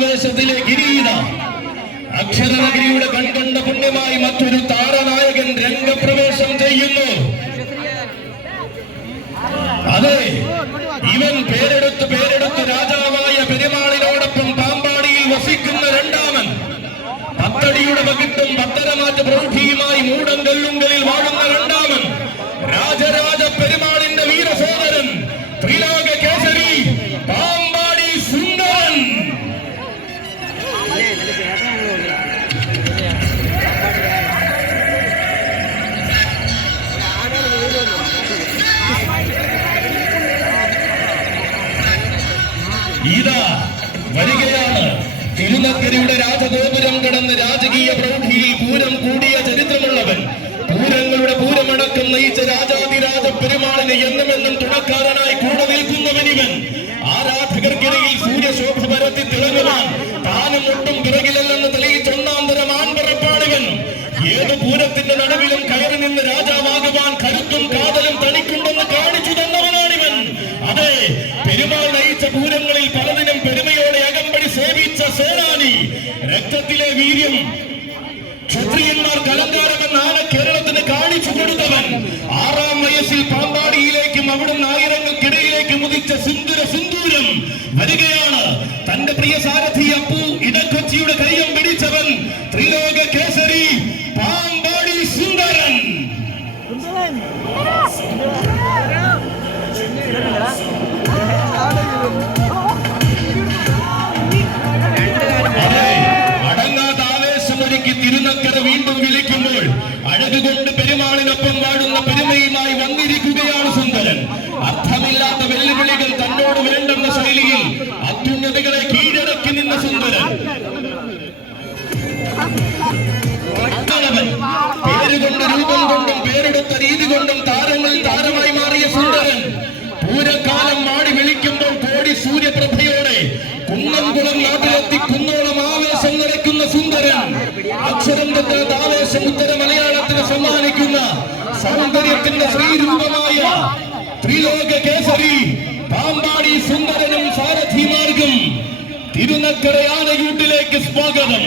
ആവേശത്തിലെ ഗിരീത അക്ഷരനഗരിയുടെ കൺകണ്ട പുണ്യമായി മറ്റൊരു താരനായകൻ രംഗപ്രവേശം ചെയ്യുന്നു. അതെ ഇവൻ പേരെടുത്ത് പേരെടുത്ത് രാജാവായ പെരുമാളിനോടൊപ്പം പാമ്പാടിയിൽ വസിക്കുന്ന രണ്ടാമൻ. പത്തടിയുടെ വകിട്ടും പത്തരമാറ്റ പ്രൗഢിയുമായി മൂടം കല്ലുങ്കലിൽ വാഴുന്ന രണ്ടാമൻ. രാജരാജ പെരുമാളിന്റെ വീരസോദരൻ ത്രിലോക ഇതാ വരികയാണ്. തിരുനക്കരയുടെ രാജഗോപുരം കടന്ന് രാജകീയ പ്രൗഢിയിൽ പൂരം കൂടിയ ചരിത്രമുള്ളവൻ. പൂരങ്ങളുടെ പൂരമടക്കം നയിച്ച രാജാതിരാജ പെരുമാളിനെ എന്നുമെന്നും തുണക്കാരനായി കൂടെ നിൽക്കുന്നവനിവൻ. ആരാധകർക്കിടയിൽ സൂര്യശോഭ പൂരങ്ങളിൽ പലതിനും പെരുമയോടെ അകമ്പടി സേവിച്ച സേനാനി രക്തത്തിലെ വീര്യം. ക്ഷത്രിയന്മാർ കലങ്കാരമെന്നാണ് കേരളത്തിന് കാണിച്ചു കൊടുത്തവൻ ആറാം വയസ്സിൽ പാമ്പാടിയിലേക്കും അവിടുന്ന് ആയിരങ്ങൾക്കിടയിലേക്ക് മുതിച്ച സിന്ദുര സിന്ദൂരം വരികയാണ്. തന്റെ പ്രിയ സാരഥി അപ്പു ഇടക്കൊച്ചിയുടെ കൈയം പിടിച്ചവൻ ത്രിലോക കേസരി അഴകുകൊണ്ട് പെരുമാളിനൊപ്പം വാടുന്ന പെരുമയുമായി വന്നിരിക്കുകയാണ് സുന്ദരൻ. അർത്ഥമില്ലാത്ത വെല്ലുവിളികൾ തന്നോട് വേണ്ടെന്ന ശൈലിയിൽ അത്യുന്നതികളെ കീഴടക്കി നിന്ന സുന്ദരൻ. പേരുകൊണ്ട് രൂപം കൊണ്ടും പേരെടുത്ത രീതി കൊണ്ടും താരങ്ങൾ താരമായി മാറിയ സുന്ദരൻ. പൂരക്കാലം മാടി വിളിക്കുമ്പോൾ കോടി സൂര്യപ്രഭയോടെ കുന്നംകുളം നാട്ടിലെത്തി കുന്നോളം ആവേശം നിറയ്ക്കുന്ന സുന്ദരൻ. അക്ഷരം തെറ്റാത്ത സമ്മാനിക്കുന്ന സൗന്ദര്യത്തിന്റെ ശ്രീരൂപമായ ത്രിലോക കേസരി പാമ്പാടി സുന്ദരനും സാരഥിമാർഗം തിരുനക്കര ആനയൂട്ടിലേക്ക് സ്വാഗതം.